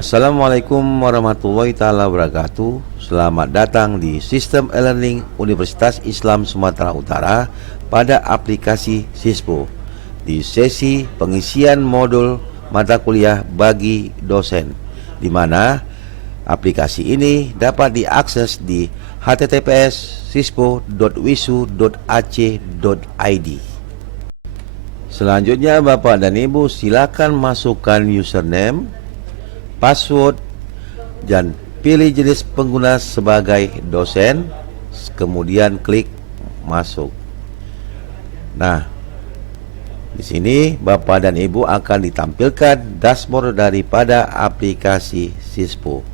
Assalamualaikum warahmatullahi taala wabarakatuh. Selamat datang di Sistem E-Learning Universitas Islam Sumatera Utara pada aplikasi Sispo di sesi pengisian modul mata kuliah bagi dosen, di mana aplikasi ini dapat diakses di https://sispo.wisu.ac.id. Selanjutnya Bapak dan Ibu silakan masukkan username, password, dan pilih jenis pengguna sebagai dosen, kemudian klik masuk. Nah, di sini Bapak dan Ibu akan ditampilkan dashboard daripada aplikasi Sispo.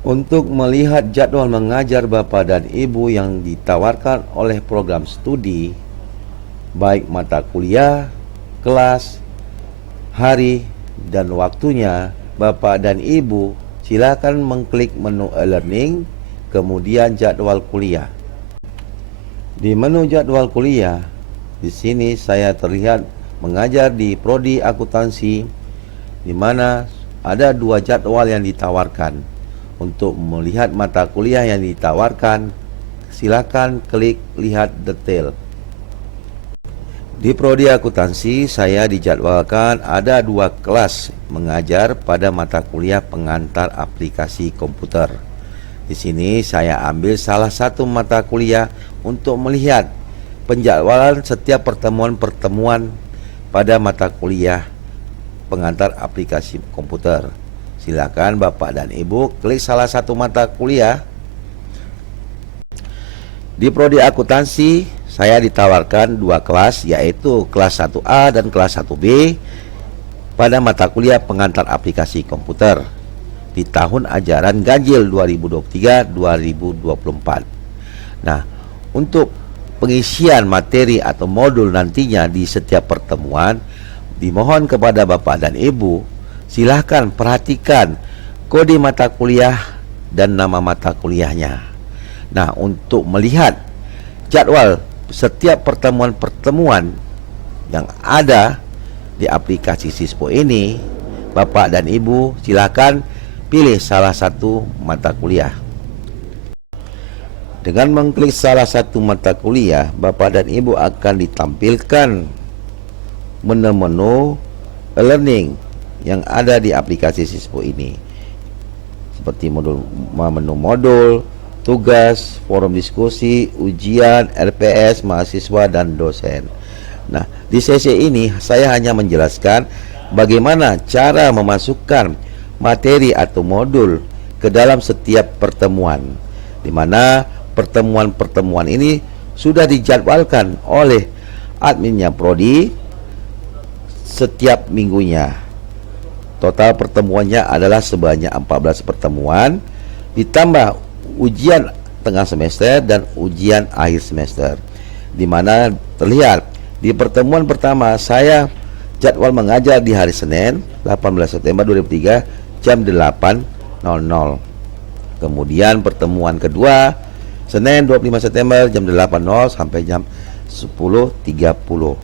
Untuk melihat jadwal mengajar Bapak dan Ibu yang ditawarkan oleh program studi, baik mata kuliah, kelas, hari, dan waktunya, Bapak dan Ibu silakan mengklik menu e-learning, kemudian jadwal kuliah. Di menu jadwal kuliah, di sini saya terlihat mengajar di prodi akuntansi, di mana ada 2 jadwal yang ditawarkan. Untuk melihat mata kuliah yang ditawarkan, silakan klik lihat detail. Di prodi akuntansi saya dijadwalkan ada 2 kelas mengajar pada mata kuliah pengantar aplikasi komputer. Di sini saya ambil salah satu mata kuliah untuk melihat penjadwalan setiap pertemuan-pertemuan pada mata kuliah pengantar aplikasi komputer. Silakan Bapak dan Ibu klik salah satu mata kuliah. Di prodi akuntansi saya ditawarkan 2 kelas, yaitu kelas 1A dan kelas 1B pada mata kuliah pengantar aplikasi komputer di tahun ajaran ganjil 2023-2024. Nah, untuk pengisian materi atau modul nantinya di setiap pertemuan, dimohon kepada Bapak dan Ibu silahkan perhatikan kode mata kuliah dan nama mata kuliahnya. Nah, untuk melihat jadwal setiap pertemuan-pertemuan yang ada di aplikasi Sispo ini, Bapak dan Ibu silakan pilih salah satu mata kuliah. Dengan mengklik salah satu mata kuliah, Bapak dan Ibu akan ditampilkan menu-menu e-learning yang ada di aplikasi Sispo ini, seperti menu modul, tugas, forum diskusi, ujian, RPS, mahasiswa, dan dosen. Nah, di sesi ini saya hanya menjelaskan bagaimana cara memasukkan materi atau modul ke dalam setiap pertemuan, di mana pertemuan-pertemuan ini sudah dijadwalkan oleh adminnya prodi setiap minggunya. Total pertemuannya adalah sebanyak 14 pertemuan, ditambah ujian tengah semester dan ujian akhir semester, di mana terlihat di pertemuan pertama saya jadwal mengajar di hari Senin 18 September 2003 jam 8.00. Kemudian pertemuan kedua Senin 25 September jam 8.00 sampai jam 10.30.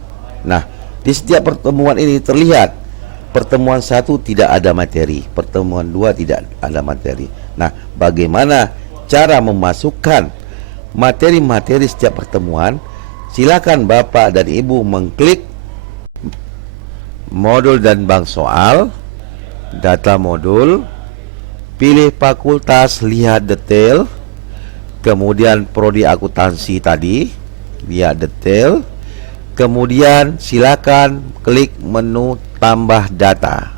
Nah, di setiap pertemuan ini terlihat pertemuan 1 tidak ada materi, pertemuan 2 tidak ada materi. Nah, bagaimana cara memasukkan materi-materi setiap pertemuan? Silakan Bapak dan Ibu mengklik modul dan bank soal, data modul, pilih fakultas, lihat detail, kemudian prodi akuntansi tadi, lihat detail, kemudian silakan klik menu tambah data.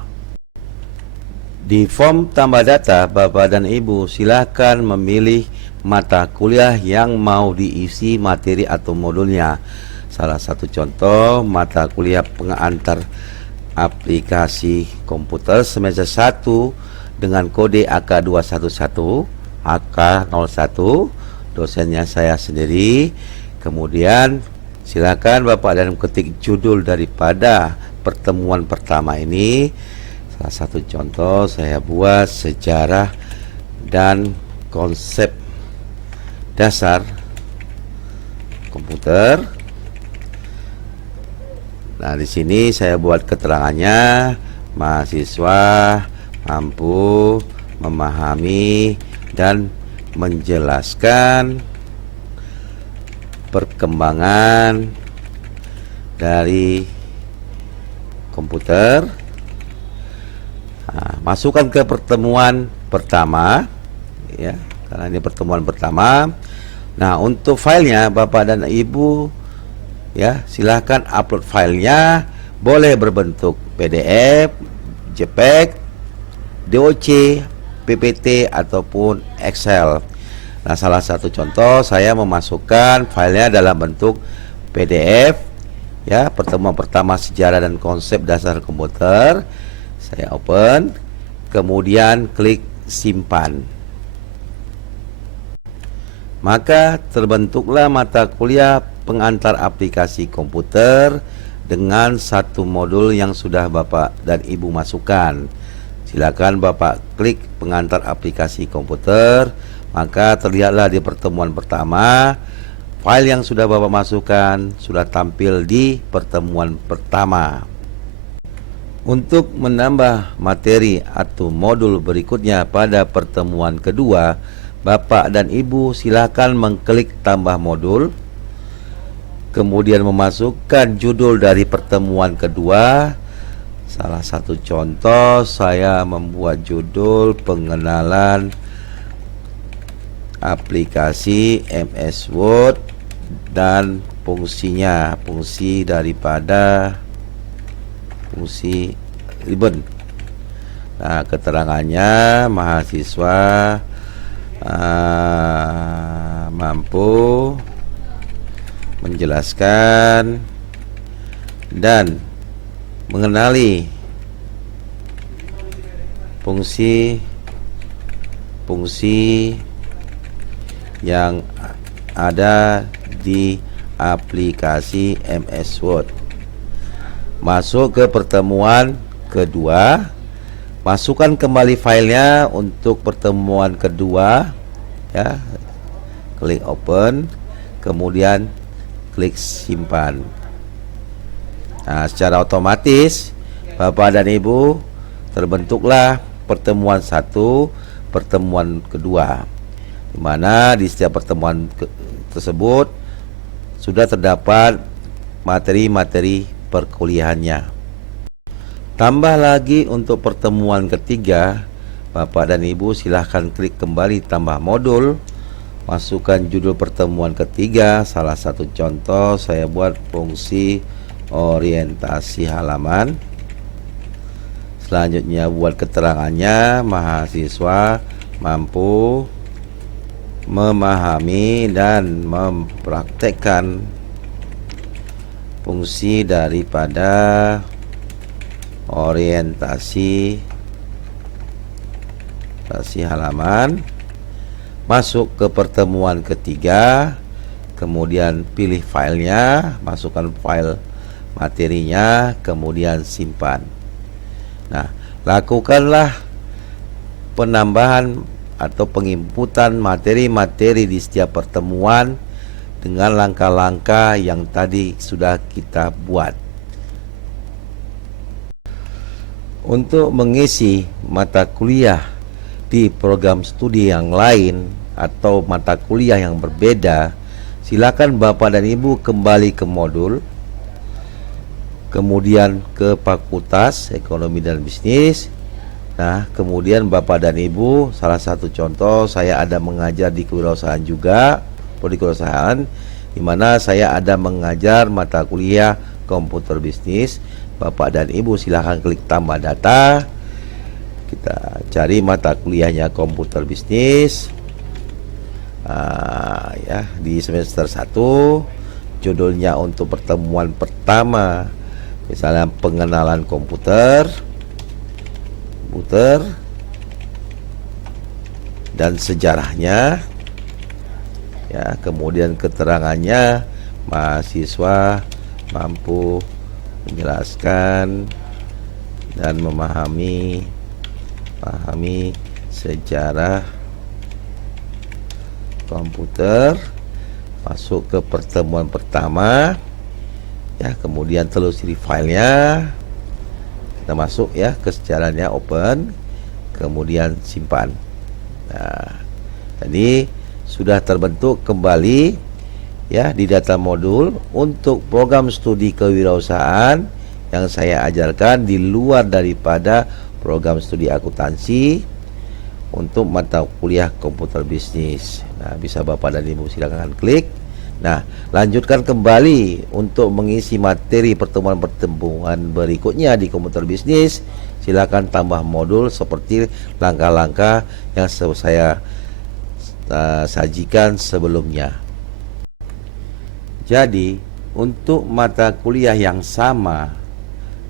Di form tambah data, Bapak dan Ibu silakan memilih mata kuliah yang mau diisi materi atau modulnya. Salah satu contoh mata kuliah pengantar aplikasi komputer semester 1 dengan kode AK211, AK01, dosennya saya sendiri. Kemudian silakan Bapak dan Ibu ketik judul daripada pertemuan pertama ini. Salah satu contoh saya buat sejarah dan konsep dasar komputer. Nah, di sini saya buat keterangannya, mahasiswa mampu memahami dan menjelaskan perkembangan dari komputer. Masukkan ke pertemuan pertama, ya, karena ini pertemuan pertama. Nah, untuk filenya Bapak dan Ibu, ya, silahkan upload filenya, boleh berbentuk PDF, JPEG, DOC, PPT ataupun Excel. Nah, salah satu contoh saya memasukkan filenya dalam bentuk PDF, ya, pertemuan pertama sejarah dan konsep dasar komputer. Saya open, kemudian klik simpan. Maka terbentuklah mata kuliah pengantar aplikasi komputer dengan satu modul yang sudah Bapak dan Ibu masukkan. Silakan Bapak klik pengantar aplikasi komputer, maka terlihatlah di pertemuan pertama file yang sudah Bapak masukkan sudah tampil di pertemuan pertama. Untuk menambah materi atau modul berikutnya pada pertemuan kedua, Bapak dan Ibu silakan mengklik tambah modul, kemudian memasukkan judul dari pertemuan kedua. Salah satu contoh, saya membuat judul pengenalan aplikasi MS Word dan fungsinya, fungsi daripada fungsi ribbon. Nah, keterangannya mahasiswa mampu menjelaskan dan mengenali fungsi-fungsi yang ada di aplikasi MS Word. Masuk ke pertemuan kedua, masukkan kembali filenya untuk pertemuan kedua, ya, klik open, kemudian klik simpan. Nah, secara otomatis Bapak dan Ibu terbentuklah pertemuan satu, pertemuan kedua, di mana di setiap pertemuan tersebut sudah terdapat materi-materi perkuliahannya. Tambah lagi untuk pertemuan ketiga, Bapak dan Ibu silahkan klik kembali tambah modul, masukkan judul pertemuan ketiga. Salah satu contoh saya buat fungsi orientasi halaman. Selanjutnya buat keterangannya, mahasiswa mampu memahami dan mempraktekkan fungsi daripada orientasi halaman. Masuk ke pertemuan ketiga, kemudian pilih filenya, masukkan file materinya, kemudian simpan. Nah, lakukanlah penambahan atau penginputan materi-materi di setiap pertemuan dengan langkah-langkah yang tadi sudah kita buat. Untuk mengisi mata kuliah di program studi yang lain atau mata kuliah yang berbeda, silakan Bapak dan Ibu kembali ke modul, kemudian ke Fakultas Ekonomi dan Bisnis. Nah, kemudian Bapak dan Ibu, salah satu contoh saya ada mengajar di kewirausahaan juga, prodi kewirausahaan, di mana saya ada mengajar mata kuliah komputer bisnis. Bapak dan Ibu silahkan klik tambah data, kita cari mata kuliahnya komputer bisnis, ya, di semester 1, judulnya untuk pertemuan pertama misalnya pengenalan komputer dan sejarahnya, ya, kemudian keterangannya, mahasiswa mampu menjelaskan dan memahami sejarah komputer. Masuk ke pertemuan pertama, ya, kemudian telusuri filenya, kita masuk, ya, ke sejarahnya, open, kemudian simpan. Nah, jadi sudah terbentuk kembali ya di data modul untuk program studi kewirausahaan yang saya ajarkan di luar daripada program studi akuntansi untuk mata kuliah komputer bisnis. Nah, bisa Bapak dan Ibu silakan klik. Nah, lanjutkan kembali untuk mengisi materi pertemuan-pertemuan berikutnya di komputer bisnis. Silakan tambah modul seperti langkah-langkah yang saya sajikan sebelumnya. Jadi, untuk mata kuliah yang sama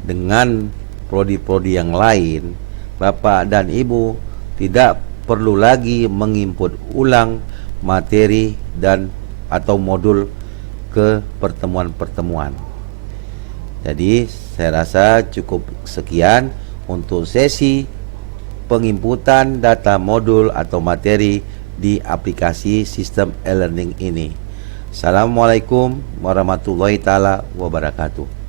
dengan prodi-prodi yang lain, Bapak dan Ibu tidak perlu lagi menginput ulang materi dan atau modul ke pertemuan-pertemuan. Jadi saya rasa cukup sekian untuk sesi penginputan data modul atau materi di aplikasi sistem e-learning ini. Assalamualaikum warahmatullahi taala wabarakatuh.